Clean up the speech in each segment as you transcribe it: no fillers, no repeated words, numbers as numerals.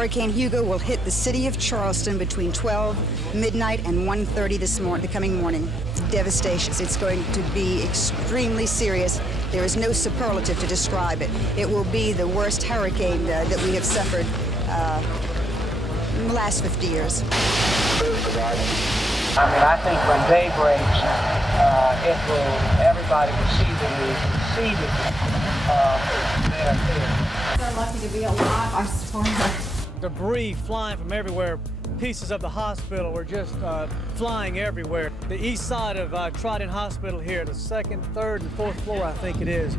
Hurricane Hugo will hit the city of Charleston between 12 midnight and 1:30 the coming morning. Devastation. It's going to be extremely serious. There is no superlative to describe it. It will be the worst hurricane that we have suffered in the last 50 years. I mean, I think when day breaks, everybody will see the news and see that they're here. They're lucky to be alive, I suppose. Debris flying from everywhere. Pieces of the hospital were just flying everywhere. The east side of Trident Hospital here, the second, third, and fourth floor, I think it is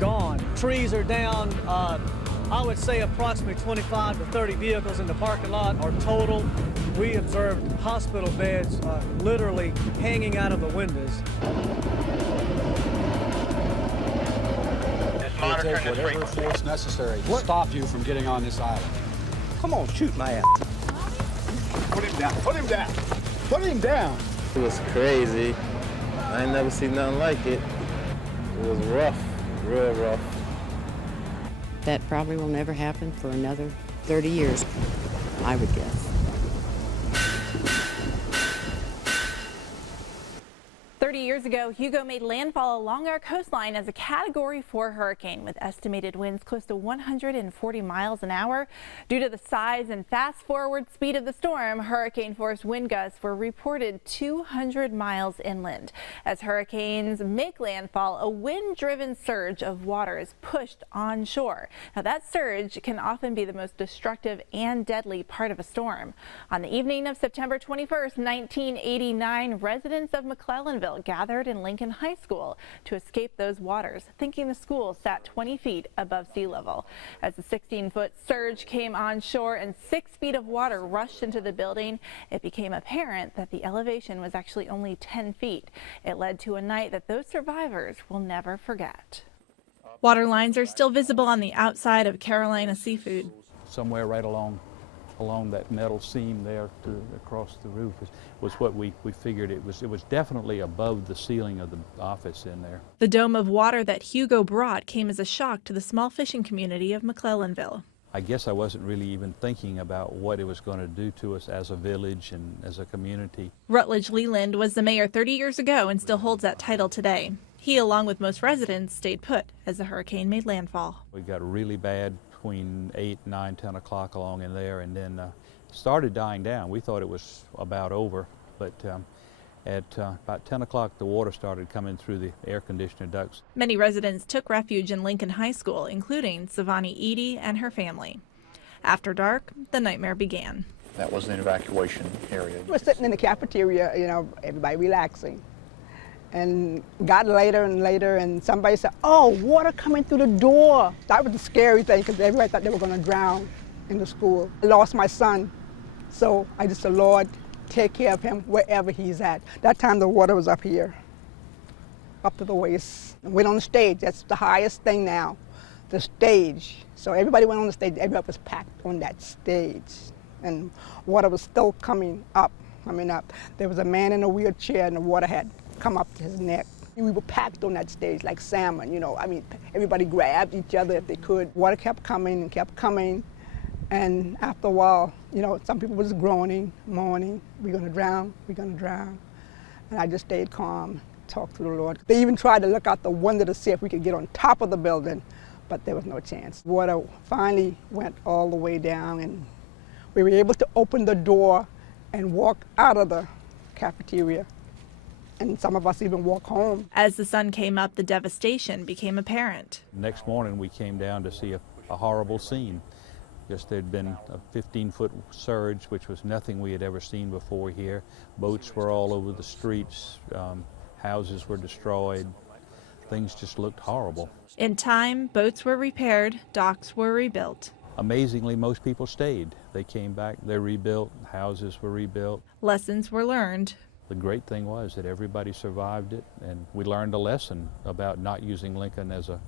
gone. Trees are down. I would say approximately 25 to 30 vehicles in the parking lot are total. We observed hospital beds literally hanging out of the windows. We'll take whatever force necessary to stop you from getting on this island. Come on, shoot my ass. Put him down, put him down, put him down. It was crazy. I ain't never seen nothing like it. It was rough, real rough. That probably will never happen for another 30 years, I would guess. 30 years ago, Hugo made landfall along our coastline as a Category 4 hurricane with estimated winds close to 140 miles an hour. Due to the size and fast-forward speed of the storm, hurricane-force wind gusts were reported 200 miles inland. As hurricanes make landfall, a wind-driven surge of water is pushed onshore. Now, that surge can often be the most destructive and deadly part of a storm. On the evening of September 21st, 1989, residents of McClellanville gathered in Lincoln High School to escape those waters, thinking the school sat 20 feet above sea level. As the 16-foot surge came onshore and 6 feet of water rushed into the building, it became apparent that the elevation was actually only 10 feet. It led to a night that those survivors will never forget. Water lines are still visible on the outside of Carolina Seafood. Somewhere right along that metal seam there across the roof was what we figured it was. It was definitely above the ceiling of the office in there. The dome of water that Hugo brought came as a shock to the small fishing community of McClellanville. I guess I wasn't really even thinking about what it was going to do to us as a village and as a community. Rutledge Leland was the mayor 30 years ago and still holds that title today. He, along with most residents, stayed put as the hurricane made landfall. We got really bad between 8, 9, 10 o'clock along in there, and then started dying down. We thought it was about over, but at about 10 o'clock the water started coming through the air conditioner ducts. Many residents took refuge in Lincoln High School, including Savani Edie and her family. After dark, the nightmare began. That was an evacuation area. We're sitting in the cafeteria, you know, everybody relaxing. And got later and later, and somebody said, "Oh, water coming through the door." That was the scary thing, because everybody thought they were going to drown in the school. I lost my son, so I just said, "Lord, take care of him wherever he's at." That time the water was up here, up to the waist. And went on the stage. That's the highest thing now, the stage. So everybody went on the stage. Everybody was packed on that stage, and water was still coming up. There was a man in a wheelchair, and the water had come up to his neck. We were packed on that stage like salmon, you know. I mean, everybody grabbed each other if they could. Water kept coming and kept coming. And after a while, you know, some people were just groaning, moaning, "We're gonna drown, we're gonna drown." And I just stayed calm, talked to the Lord. They even tried to look out the window to see if we could get on top of the building, but there was no chance. Water finally went all the way down, and we were able to open the door and walk out of the cafeteria. And some of us even walk home. As the sun came up, the devastation became apparent. Next morning we came down to see a horrible scene. Just there'd been a 15-foot surge, which was nothing we had ever seen before here. Boats were all over the streets, houses were destroyed. Things just looked horrible. In time, boats were repaired, docks were rebuilt. Amazingly, most people stayed. They came back, they rebuilt, houses were rebuilt. Lessons were learned. The great thing was that everybody survived it, and we learned a lesson about not using Lincoln as a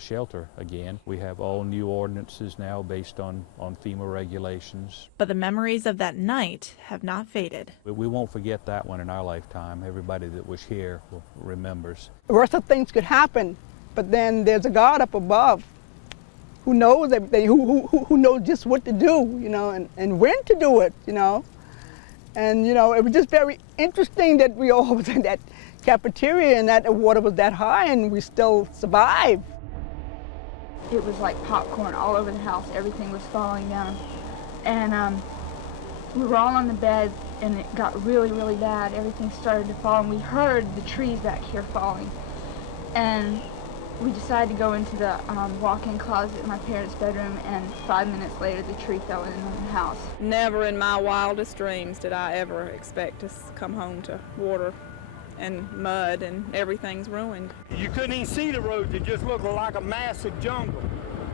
shelter again. We have all new ordinances now based on FEMA regulations. But the memories of that night have not faded. We won't forget that one in our lifetime. Everybody that was here remembers. The worst of things could happen, but then there's a God up above who knows everything, who knows just what to do, you know, and when to do it, you know. And, you know, it was just very interesting that we all was in that cafeteria and that the water was that high and we still survived. It was like popcorn all over the house. Everything was falling down. And we were all on the bed and it got really, really bad. Everything started to fall and we heard the trees back here falling. And we decided to go into the walk-in closet in my parents' bedroom, and 5 minutes later the tree fell in the house. Never in my wildest dreams did I ever expect to come home to water and mud and everything's ruined. You couldn't even see the roads. It just looked like a massive jungle.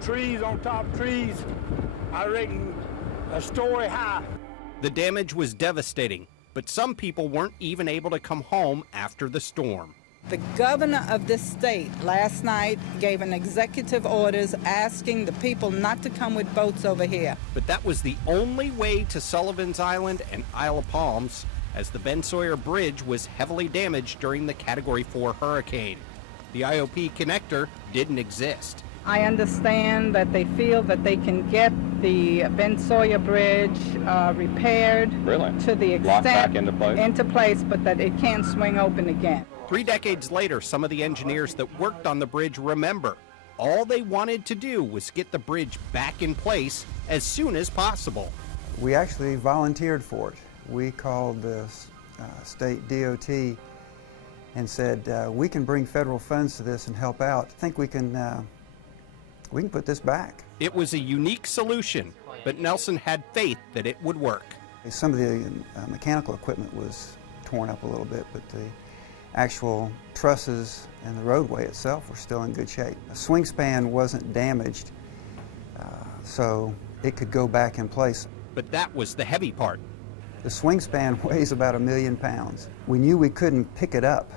Trees on top of trees, I reckon a story high. The damage was devastating, but some people weren't even able to come home after the storm. The governor of this state last night gave an executive orders asking the people not to come with boats over here. But that was the only way to Sullivan's Island and Isle of Palms, as the Ben Sawyer Bridge was heavily damaged during the Category 4 hurricane. The IOP connector didn't exist. I understand that they feel that they can get the Ben Sawyer Bridge repaired to the extent into place, but that it can't swing open again. 3 decades later, some of the engineers that worked on the bridge remember all they wanted to do was get the bridge back in place as soon as possible. We actually volunteered for it. We called the state DOT and said, we can bring federal funds to this and help out. I think we can put this back. It was a unique solution, but Nelson had faith that it would work. Some of the mechanical equipment was torn up a little bit, but the actual trusses and the roadway itself were still in good shape. The swing span wasn't damaged, so it could go back in place. But that was the heavy part. The swing span weighs about 1 million pounds. We knew we couldn't pick it up,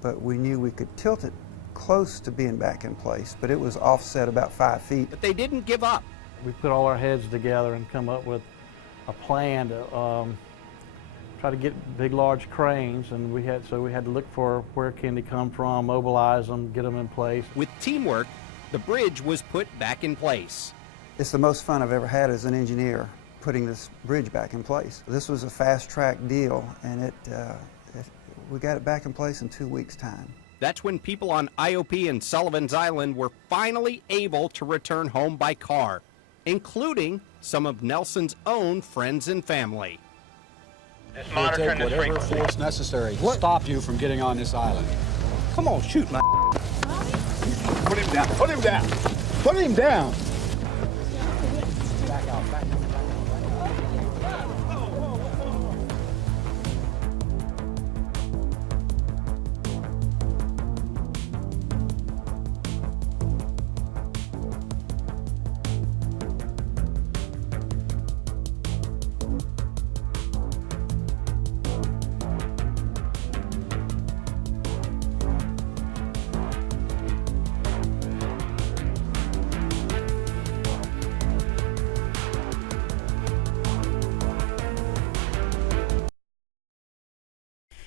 but we knew we could tilt it close to being back in place, but it was offset about 5 feet. But they didn't give up. We put all our heads together and come up with a plan to try to get big, large cranes, and we had to look for where can they come from, mobilize them, get them in place. With teamwork, the bridge was put back in place. It's the most fun I've ever had as an engineer, putting this bridge back in place. This was a fast-track deal, and we got it back in place in 2 weeks' time. That's when people on IOP and Sullivan's Island were finally able to return home by car, including some of Nelson's own friends and family. We'll take whatever force necessary to stop you from getting on this island. Come on, shoot my. Put him down. Put him down. Put him down. Back out, back out.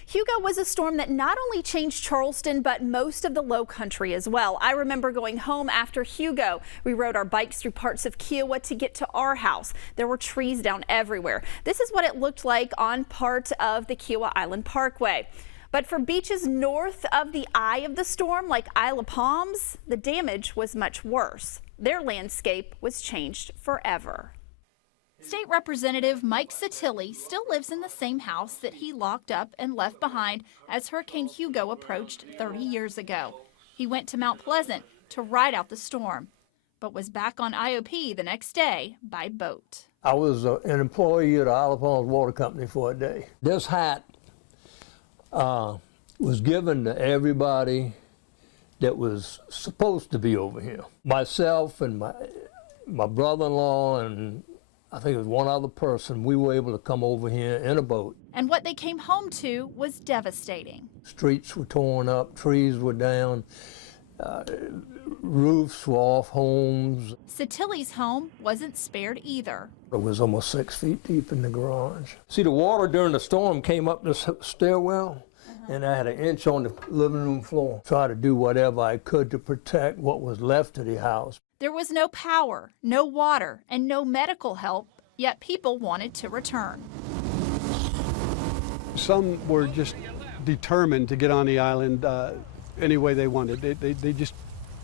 Hugo was a storm that not only changed Charleston, but most of the Lowcountry as well. I remember going home after Hugo. We rode our bikes through parts of Kiowa to get to our house. There were trees down everywhere. This is what it looked like on part of the Kiowa Island Parkway. But for beaches north of the eye of the storm, like Isle of Palms, the damage was much worse. Their landscape was changed forever. State Representative Mike Hu30 still lives in the same house that he locked up and left behind as Hurricane Hugo approached 30 years ago. He went to Mount Pleasant to ride out the storm, but was back on IOP the next day by boat. I was an employee at the Isle of Palms Water Company for a day. This hat was given to everybody that was supposed to be over here. Myself and my brother-in-law and I think it was one other person, we were able to come over here in a boat. And what they came home to was devastating. Streets were torn up, trees were down, roofs were off homes. Hu30's home wasn't spared either. It was almost 6 feet deep in the garage. See, the water during the storm came up this stairwell, and I had an inch on the living room floor. Tried to do whatever I could to protect what was left of the house. There was no power, no water, and no medical help, yet people wanted to return. Some were just determined to get on the island any way they wanted. They just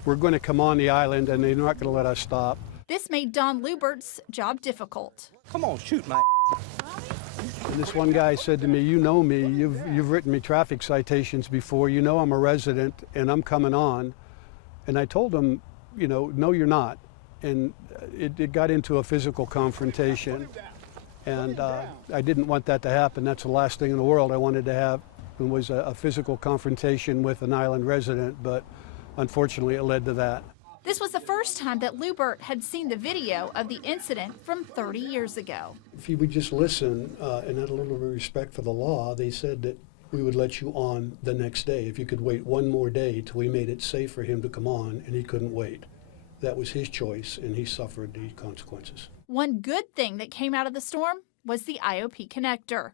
were going to come on the island, and they're not going to let us stop. This made Don Lubert's job difficult. Come on, shoot my And this one guy said to me, "You know me, you've written me traffic citations before, you know I'm a resident and I'm coming on." And I told him, you know, "No, you're not." And it got into a physical confrontation. And I didn't want that to happen. That's the last thing in the world I wanted to have, was a physical confrontation with an island resident, but unfortunately it led to that. This was the first time that Lubert had seen the video of the incident from 30 years ago. If you would just listen and had a little bit of respect for the law, they said that we would let you on the next day. If you could wait one more day till we made it safe for him to come on, and he couldn't wait. That was his choice, and he suffered the consequences. One good thing that came out of the storm was the IOP connector.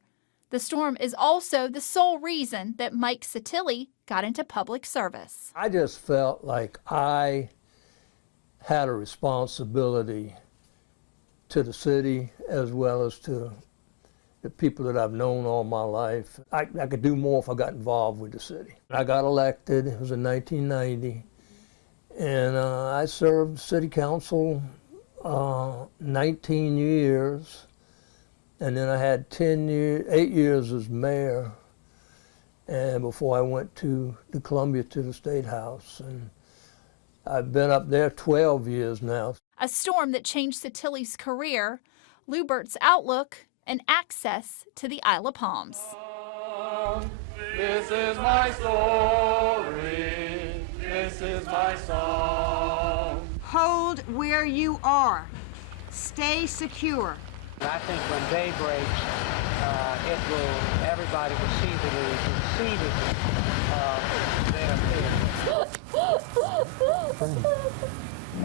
The storm is also the sole reason that Mike Satilli got into public service. I just felt like I had a responsibility to the city as well as to the people that I've known all my life. I could do more if I got involved with the city. I got elected, it was in 1990, and I served city council 19 years, and then I had 8 years as mayor, and before I went to Columbia to the State House. And I've been up there 12 years now. A storm that changed Satilli's career, Lubert's outlook, and access to the Isle of Palms. This is my story. This is my song. Hold where you are. Stay secure. I think when day breaks, everybody will see that it is exceeded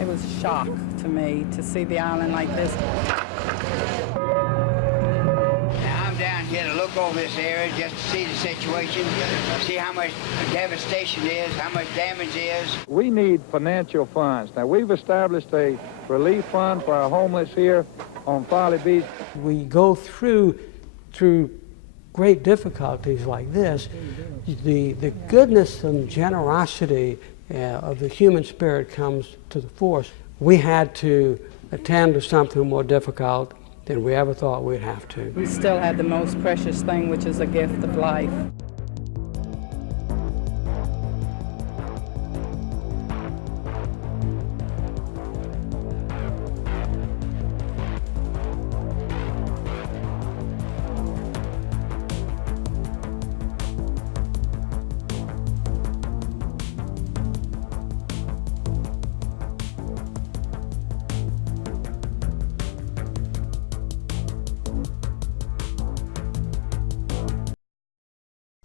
It was a shock to me to see the island like this. Now I'm down here to look over this area just to see the situation, see how much devastation is, how much damage is. We need financial funds. Now we've established a relief fund for our homeless here on Folly Beach. We go through great difficulties like this. The goodness and generosity of the human spirit comes to the fore. We had to attend to something more difficult than we ever thought we'd have to. We still had the most precious thing, which is a gift of life.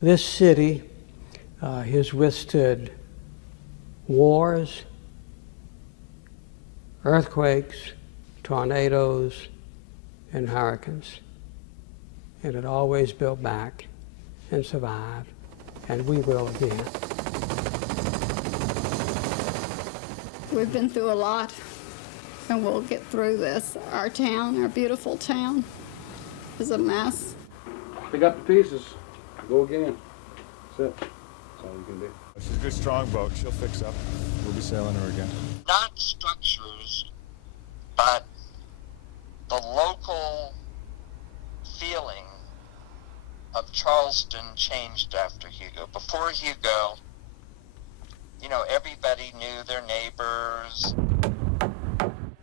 This city has withstood wars, earthquakes, tornadoes, and hurricanes. And it always built back and survived, and we will again. We've been through a lot, and we'll get through this. Our town, our beautiful town, is a mess. Pick up the pieces. Go again. That's it. That's all you can do. She's a good, strong boat. She'll fix up. We'll be sailing her again. Not structures, but the local feeling of Charleston changed after Hugo. Before Hugo, you know, everybody knew their neighbors.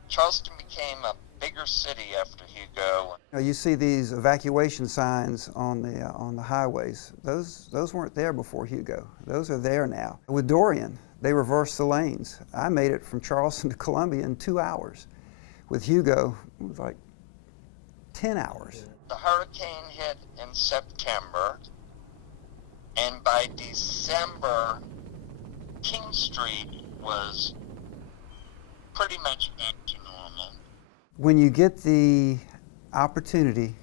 Charleston became a bigger city after Hugo. You see these evacuation signs on the highways. Those weren't there before Hugo. Those are there now. With Dorian, they reversed the lanes. I made it from Charleston to Columbia in 2 hours. With Hugo, it was like 10 hours. The hurricane hit in September, and by December, King Street was pretty much back to normal. When you get the opportunity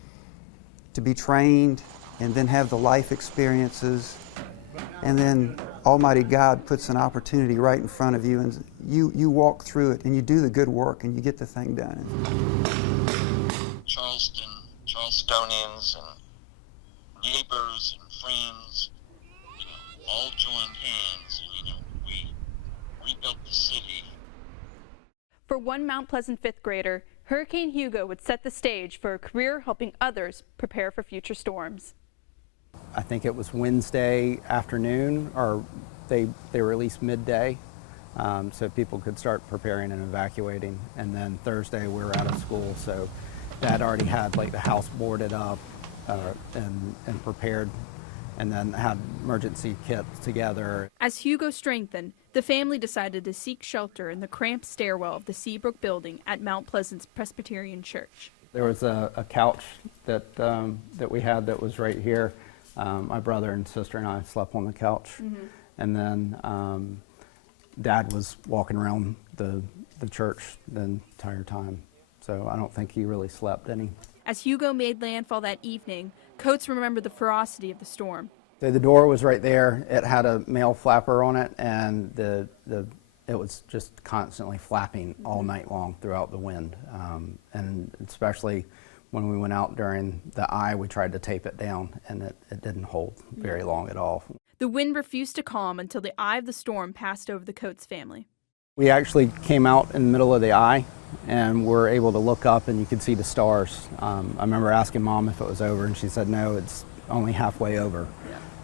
to be trained and then have the life experiences and then Almighty God puts an opportunity right in front of you, and you walk through it, and you do the good work, and you get the thing done. Charlestonians and neighbors and friends, all joined hands, and we rebuilt the city. For one Mount Pleasant fifth grader, Hurricane Hugo would set the stage for a career helping others prepare for future storms. I think it was Wednesday afternoon, or they released midday, so people could start preparing and evacuating. And then Thursday we were out of school, so Dad already had like the house boarded up and prepared, and then had emergency kits together. As Hugo strengthened, the family decided to seek shelter in the cramped stairwell of the Seabrook building at Mount Pleasant's Presbyterian Church. There was a couch that we had that was right here. My brother and sister and I slept on the couch. And then Dad was walking around the church the entire time. So I don't think he really slept any. As Hugo made landfall that evening, Coates remembered the ferocity of the storm. So the door was right there. It had a mail flapper on it, and it was just constantly flapping all night long throughout the wind. And especially when we went out during the eye, we tried to tape it down, and it didn't hold very long at all. The wind refused to calm until the eye of the storm passed over the Coates family. We actually came out in the middle of the eye and were able to look up, and you could see the stars. I remember asking Mom if it was over, and she said, no, it's only halfway over,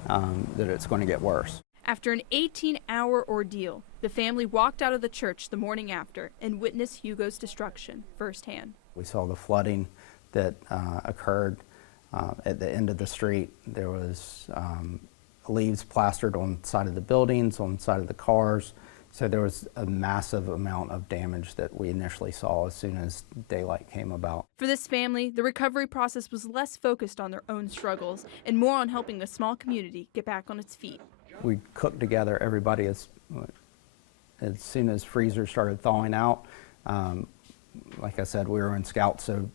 that it's going to get worse. After an 18-hour ordeal, the family walked out of the church the morning after and witnessed Hugo's destruction firsthand. We saw the flooding that occurred at the end of the street. There was leaves plastered on the side of the buildings, on the side of the cars. So there was a massive amount of damage that we initially saw as soon as daylight came about. For this family, the recovery process was less focused on their own struggles and more on helping the small community get back on its feet. We cooked together, everybody, as soon as freezers started thawing out. Like I said, we were in Scouts, so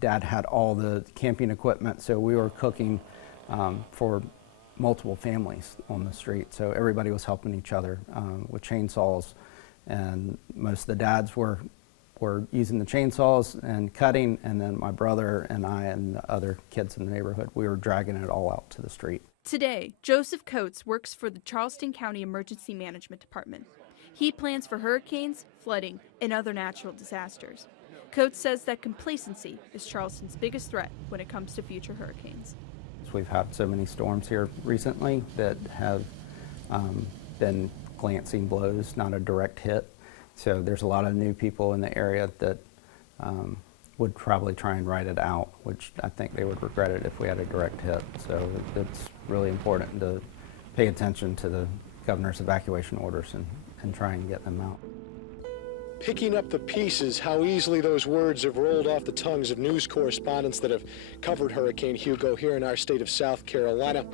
Dad had all the camping equipment, so we were cooking for multiple families on the street. So everybody was helping each other with chainsaws, and most of the dads were using the chainsaws and cutting, and then my brother and I and the other kids in the neighborhood, we were dragging it all out to the street. Today, Joseph Coates works for the Charleston County Emergency Management Department. He plans for hurricanes, flooding, and other natural disasters. Coates says that complacency is Charleston's biggest threat when it comes to future hurricanes. We've had so many storms here recently that have been glancing blows, not a direct hit. So there's a lot of new people in the area that would probably try and ride it out, which I think they would regret it if we had a direct hit. So it's really important to pay attention to the governor's evacuation orders and try and get them out. Picking up the pieces, how easily those words have rolled off the tongues of news correspondents that have covered Hurricane Hugo here in our state of South Carolina.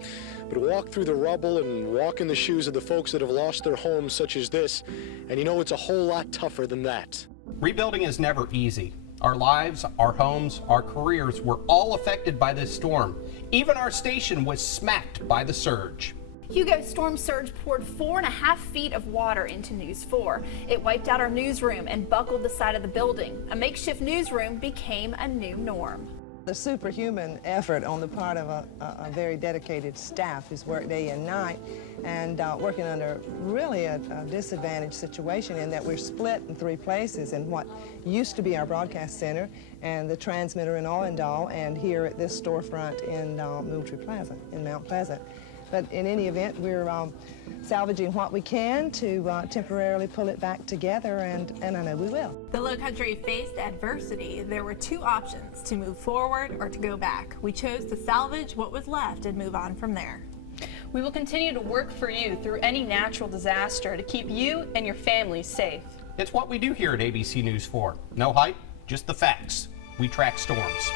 But walk through the rubble and walk in the shoes of the folks that have lost their homes such as this, and you know it's a whole lot tougher than that. Rebuilding is never easy. Our lives, our homes, our careers were all affected by this storm. Even our station was smacked by the surge. Hugo's storm surge poured 4.5 feet of water into News 4. It wiped out our newsroom and buckled the side of the building. A makeshift newsroom became a new norm. The superhuman effort on the part of a very dedicated staff who's worked day and night and working under really a disadvantaged situation in that we're split in 3 places in what used to be our broadcast center and the transmitter in Allendale and here at this storefront in Lowcountry Plaza in Mount Pleasant. But in any event, we're salvaging what we can to temporarily pull it back together, and I know we will. The Lowcountry faced adversity. There were 2 options, to move forward or to go back. We chose to salvage what was left and move on from there. We will continue to work for you through any natural disaster to keep you and your families safe. It's what we do here at ABC News 4. No hype, just the facts. We track storms.